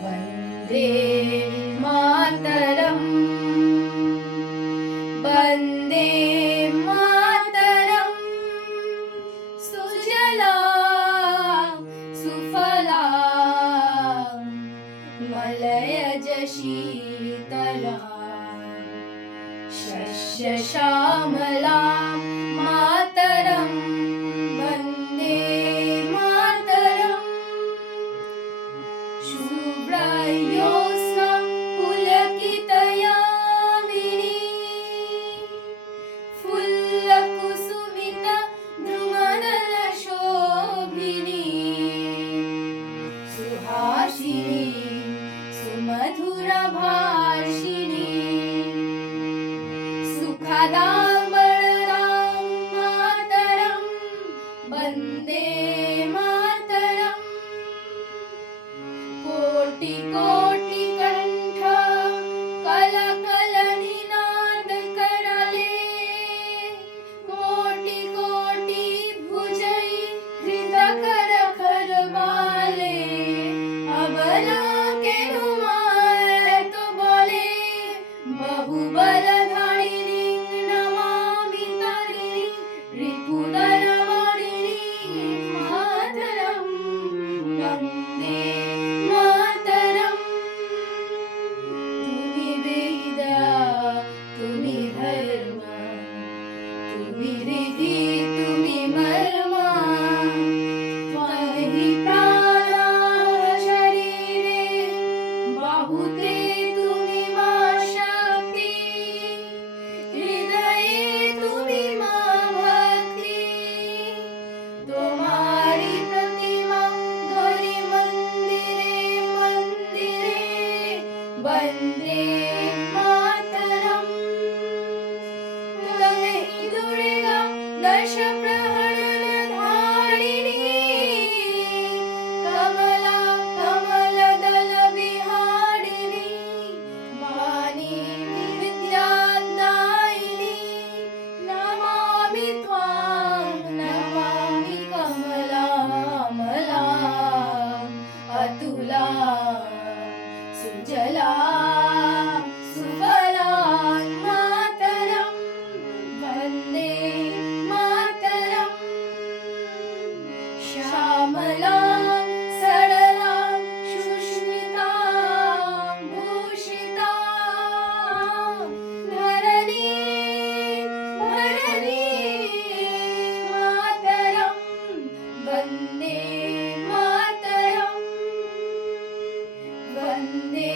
वन्दे मातरम् वन्दे मातरम् सुजला सुफला मलयज शीतला शस्य श्यामला मातरम् वन्दे मातरम् शुभ्रयोत्स्ना पुलकितयामिनी फुल्लकुसुमित द्रुमदलशोभिनी सुहासिनी सुमधुरभाषिणी सुखदां बलदां मातरं वन्दे मातरम् कोटि कोटि कंठ कल कल निनाद करले कोटि कोटि भुजै हृद कर खर बाले अबला के रुमाल तो बोले बहुबलधारिणी नमामि तारिणी रिपुदरवाणिनी मातरं वन्दे मातरम् तुम्ही वेदा तुम्ही धर्म तुम्ही रिधी तुम्ही मर्म त्वहि प्राणा शरीरे बाहुते तुम्ही मा शक्ती हृदये तुम्ही मा भक्ती तुम्हारी प्रतिमा घरी मंदिरे मंदिरे वन्दे मातरम् तमे दुर्गा दश प्रहरण धारिणी कमला कमल दल विहारिणी वाणी विद्यादायिनी नमामि त्वां नमामि कमलामला अतुला सुजला सुफला मातरं वन्दे मातरम् श्यामला सरला सुष्मिता भूषिता धरणी भरणी मातरं वन्दे मातरम् वन्दे